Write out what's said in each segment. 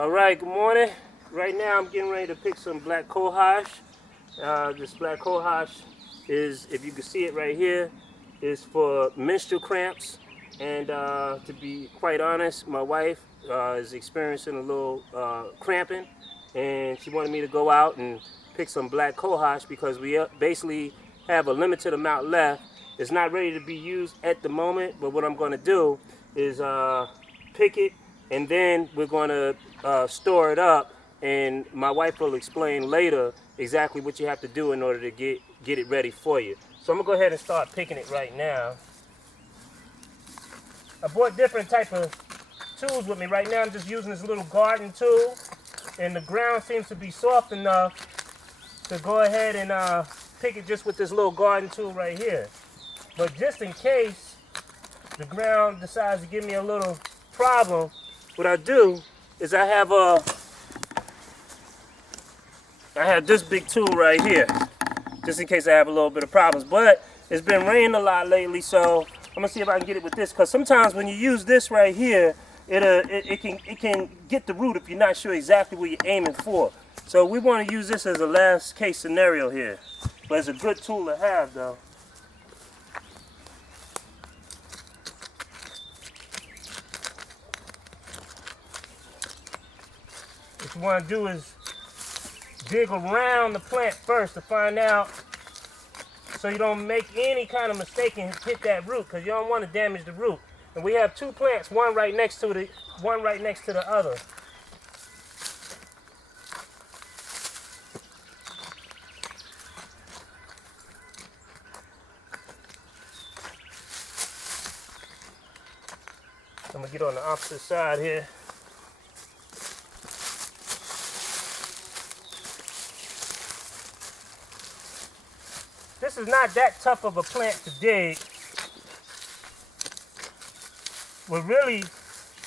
All right, good morning. Right now I'm getting ready to pick some black cohosh. This black cohosh is, if you can see it right here, is for menstrual cramps. And to be quite honest, my wife is experiencing a little cramping, and she wanted me to go out and pick some black cohosh because we basically have a limited amount left. It's not ready to be used at the moment, but what I'm going to do is pick it, and then we're going to store it up, and my wife will explain later exactly what you have to do in order to get it ready for you. So I'm gonna go ahead and start picking it right now. I bought different type of tools with me. Right now I'm just using this little garden tool, and the ground seems to be soft enough to go ahead and pick it just with this little garden tool right here. But just in case the ground decides to give me a little problem, what I do is I have this big tool right here, just in case I have a little bit of problems. But it's been raining a lot lately, so I'm gonna see if I can get it with this. Cause sometimes when you use this right here, it can get the root if you're not sure exactly what you're aiming for. So we want to use this as a last case scenario here. But it's a good tool to have, though. What you want to do is dig around the plant first to find out, so you don't make any kind of mistake and hit that root, because you don't want to damage the root. And we have two plants, one right next to the other. I'm gonna get on the opposite side here. This is not that tough of a plant to dig. What really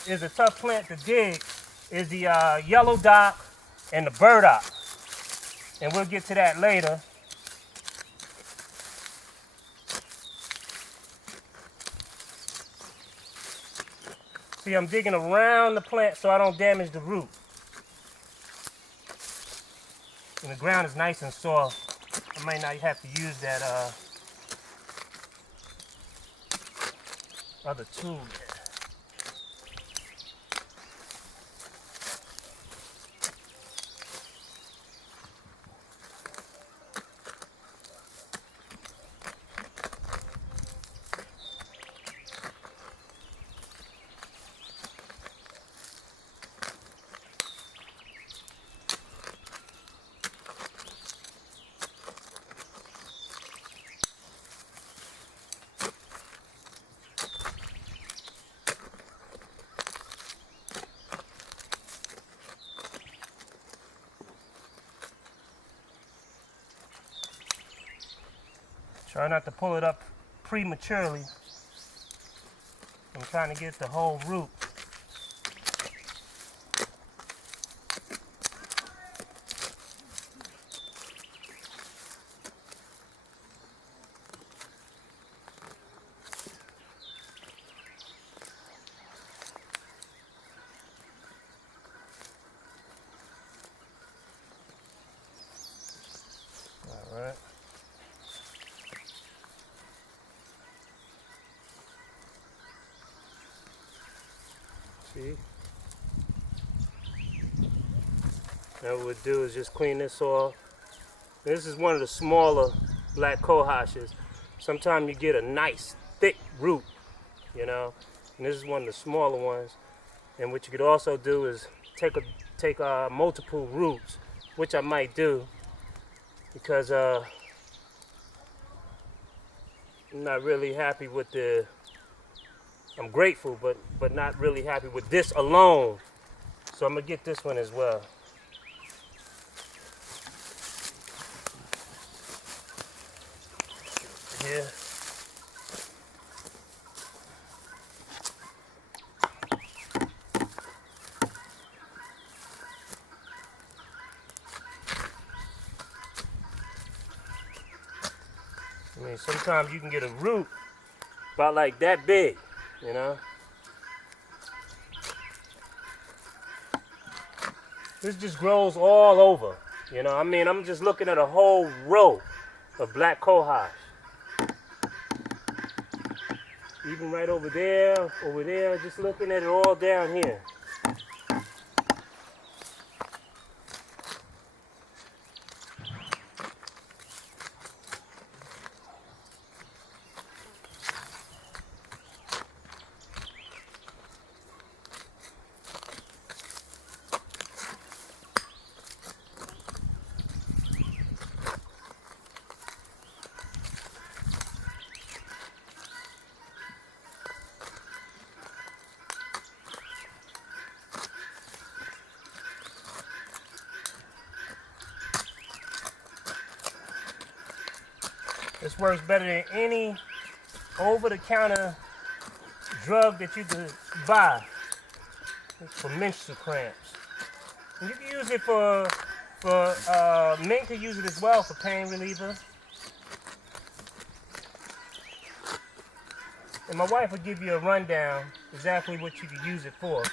is a tough plant to dig is the yellow dock and the burdock. And we'll get to that later. See, I'm digging around the plant so I don't damage the root. And the ground is nice and soft. I might not have to use that other tool there. Try not to pull it up prematurely. I'm trying to get the whole root. All right. See? Now what we'll do is just clean this off. This is one of the smaller black cohoshes. Sometimes you get a nice thick root, you know, and this is one of the smaller ones. And what you could also do is take multiple roots, which I might do, because I'm not really happy with the. I'm grateful, but not really happy with this alone. So I'm gonna get this one as well. Here. I mean, sometimes you can get a root about like that big, you know. This just grows all over. You know, I mean, I'm just looking at a whole row of black cohosh. Even right over there, just looking at it all down here. This works better than any over-the-counter drug that you could buy. It's for menstrual cramps. And you can use it for men can use it as well for pain reliever. And my wife will give you a rundown exactly what you can use it for.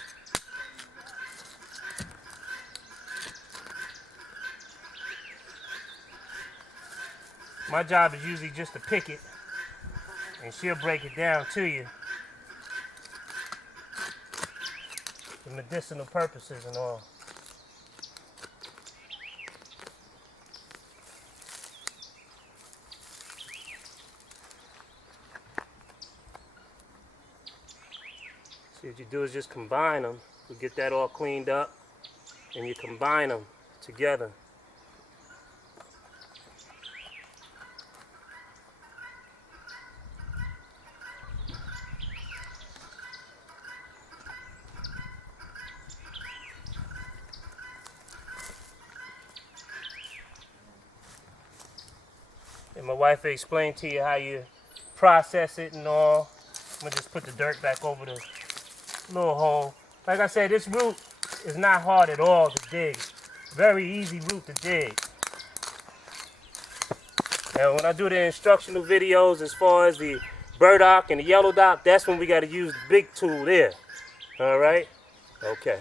My job is usually just to pick it, and she'll break it down to you for medicinal purposes and all. See, what you do is just combine them. You get that all cleaned up, and you combine them together. And my wife will explain to you how you process it and all. I'm gonna just put the dirt back over the little hole. Like I said, this root is not hard at all to dig. Very easy root to dig. Now when I do the instructional videos as far as the burdock and the yellow dock, that's when we gotta use the big tool there. All right? Okay.